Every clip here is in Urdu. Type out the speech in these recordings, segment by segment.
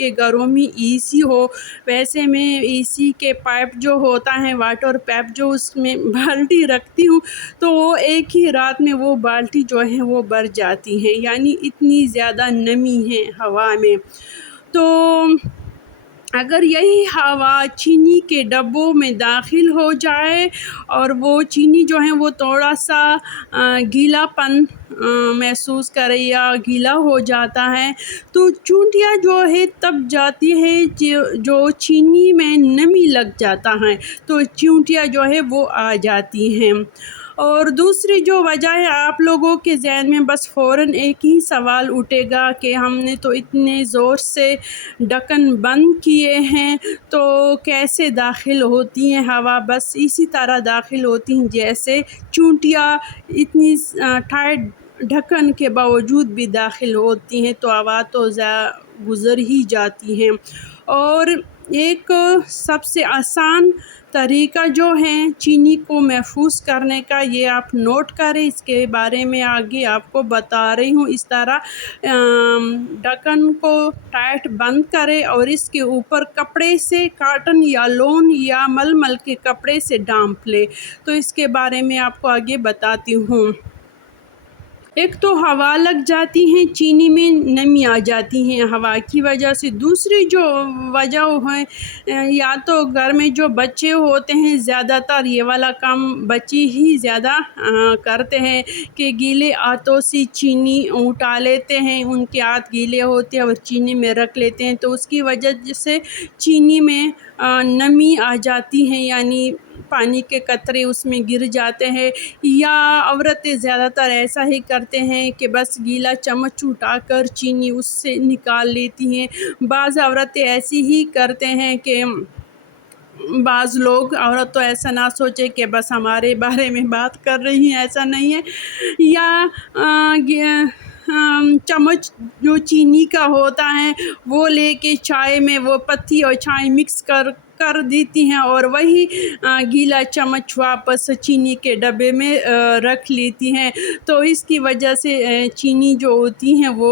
کے گھروں میں اے سی ہو، ویسے میں اے سی کے پائپ جو ہوتا ہے واٹر پائپ جو اس میں بالٹی رکھتی ہوں تو وہ ایک ہی رات میں وہ بالٹی جو ہے وہ بھر جاتی ہے، یعنی اتنی زیادہ نمی ہے ہوا میں۔ تو اگر یہی ہوا چینی کے ڈبوں میں داخل ہو جائے اور وہ چینی جو ہے وہ تھوڑا سا گیلا پن محسوس کرے یا گیلا ہو جاتا ہے تو چونٹیاں جو ہے تب جاتی ہے جو چینی میں نمی لگ جاتا ہے تو چونٹیاں جو ہے وہ آ جاتی ہیں۔ اور دوسری جو وجہ ہے، آپ لوگوں کے ذہن میں بس فوراً ایک ہی سوال اٹھے گا کہ ہم نے تو اتنے زور سے ڈھکن بند کیے ہیں تو کیسے داخل ہوتی ہیں ہوا؟ بس اسی طرح داخل ہوتی ہیں جیسے چونٹیاں اتنی ٹائٹ ڈھکن کے باوجود بھی داخل ہوتی ہیں، تو ہوا تو گزر ہی جاتی ہیں۔ اور ایک سب سے آسان طریقہ جو ہے چینی کو محفوظ کرنے کا، یہ آپ نوٹ کریں، اس کے بارے میں آگے آپ کو بتا رہی ہوں۔ اس طرح ڈھکن کو ٹائٹ بند کرے اور اس کے اوپر کپڑے سے، کاٹن یا لون یا ململ کے کپڑے سے ڈھانپ لے۔ تو اس کے بارے میں آپ کو آگے بتاتی ہوں۔ ایک تو ہوا لگ جاتی ہے، چینی میں نمی آ جاتی ہے ہوا کی وجہ سے۔ دوسری جو وجہ ہے، یا تو گھر میں جو بچے ہوتے ہیں، زیادہ تر یہ والا کام بچے ہی زیادہ کرتے ہیں کہ گیلے ہاتھوں سے چینی اٹھا لیتے ہیں، ان کے ہاتھ گیلے ہوتے ہیں اور چینی میں رکھ لیتے ہیں، تو اس کی وجہ سے چینی میں نمی آ جاتی ہے، یعنی پانی کے قطرے اس میں گر جاتے ہیں۔ یا عورتیں زیادہ تر ایسا ہی کرتے ہیں کہ بس گیلا چمچ اٹھا کر چینی اس سے نکال لیتی ہیں۔ بعض عورتیں ایسی ہی کرتے ہیں کہ بعض لوگ، عورت تو ایسا نہ سوچے کہ بس ہمارے بارے میں بات کر رہی ہیں، ایسا نہیں ہے۔ یا چمچ جو چینی کا ہوتا ہے وہ لے کے چائے میں وہ پتی اور چائے مکس کر دیتی ہیں اور وہی گیلا چمچ واپس چینی کے ڈبے میں رکھ لیتی ہیں، تو اس کی وجہ سے چینی جو ہوتی ہیں وہ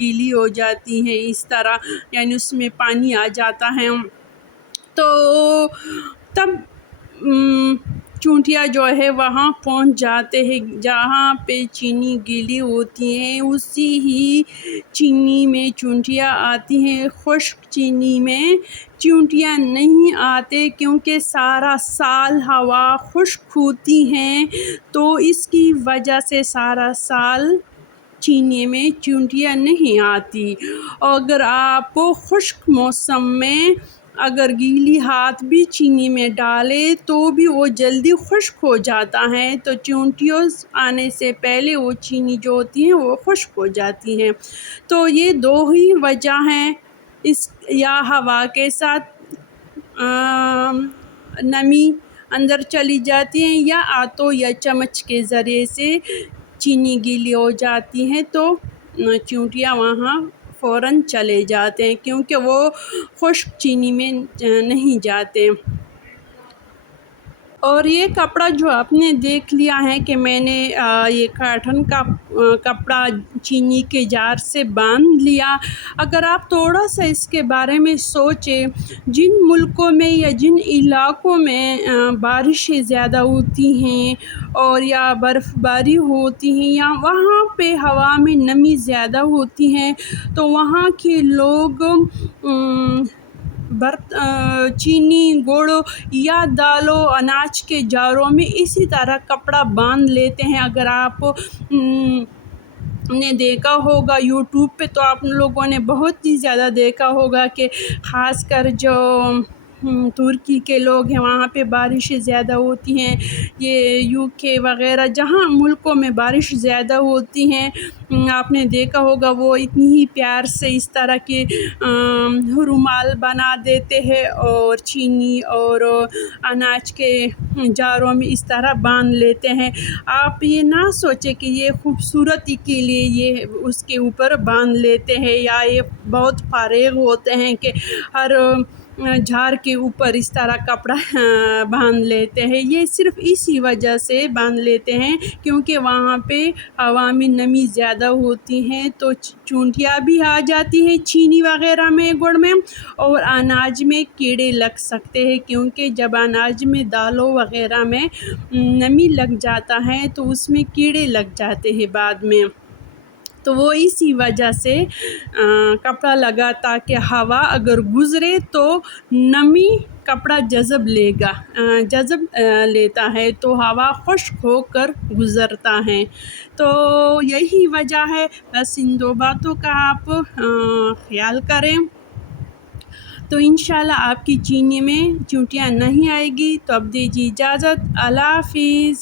گیلی ہو جاتی ہیں اس طرح، یعنی اس میں پانی آ جاتا ہے۔ تو تب چونٹیاں جو ہے وہاں پہنچ جاتے ہیں جہاں پہ چینی گیلی ہوتی ہیں، اسی ہی چینی میں چونٹیاں آتی ہیں۔ خشک چینی میں چونٹیاں نہیں آتے کیونکہ سارا سال ہوا خشک ہوتی ہے، تو اس کی وجہ سے سارا سال چینی میں چونٹیاں نہیں آتی۔ اگر آپ خشک موسم میں اگر گیلی ہاتھ بھی چینی میں ڈالے تو بھی وہ جلدی خشک ہو جاتا ہے، تو چونٹیوں آنے سے پہلے وہ چینی جو ہوتی ہیں وہ خشک ہو جاتی ہیں۔ تو یہ دو ہی وجہ ہیں، یا ہوا کے ساتھ نمی اندر چلی جاتی ہے یا ہاتھوں یا چمچ کے ذریعے سے چینی گیلی ہو جاتی ہے تو چونٹیاں وہاں فوراً چلے جاتے ہیں کیونکہ وہ خشک چینی میں نہیں جاتے۔ اور یہ کپڑا جو آپ نے دیکھ لیا ہے کہ میں نے یہ کاٹن کا کپڑا چینی کے جار سے باندھ لیا، اگر آپ تھوڑا سا اس کے بارے میں سوچیں، جن ملکوں میں یا جن علاقوں میں بارشیں زیادہ ہوتی ہیں اور یا برف باری ہوتی ہیں یا وہاں پہ ہوا میں نمی زیادہ ہوتی ہیں، تو وہاں کے لوگ چینی، گڑ یا دالوں، اناج کے جاروں میں اسی طرح کپڑا باندھ لیتے ہیں۔ اگر آپ نے دیکھا ہوگا یوٹیوب پہ تو آپ لوگوں نے بہت ہی زیادہ دیکھا ہوگا کہ خاص کر جو ترکی کے لوگ ہیں وہاں پہ بارشیں زیادہ ہوتی ہیں، یہ UK وغیرہ جہاں ملکوں میں بارش زیادہ ہوتی ہیں، آپ نے دیکھا ہوگا وہ اتنی ہی پیار سے اس طرح کے رومال بنا دیتے ہیں اور چینی اور اناج کے جاروں میں اس طرح باندھ لیتے ہیں۔ آپ یہ نہ سوچیں کہ یہ خوبصورتی کے لیے یہ اس کے اوپر باندھ لیتے ہیں یا یہ بہت فارغ ہوتے ہیں کہ ہر جھاڑ کے اوپر اس طرح کپڑا باندھ لیتے ہیں. یہ صرف اسی وجہ سے باندھ لیتے ہیں کیونکہ وہاں پہ ہوا میں نمی زیادہ ہوتی ہیں تو چونٹیاں بھی آ جاتی ہیں چینی وغیرہ میں گڑ میں، اور اناج میں کیڑے لگ سکتے ہیں کیونکہ جب اناج میں دالوں وغیرہ میں نمی لگ جاتا ہے تو اس میں کیڑے لگ جاتے ہیں بعد میں. تو وہ اسی وجہ سے کپڑا لگا تاکہ ہوا اگر گزرے تو نمی کپڑا جذب لیتا ہے تو ہوا خشک ہو کر گزرتا ہے. تو یہی وجہ ہے، بس ان دو باتوں کا آپ خیال کریں تو انشاءاللہ آپ کی چینی میں چونٹیاں نہیں آئے گی. تو اب دیجیے اجازت، اللہ حافظ.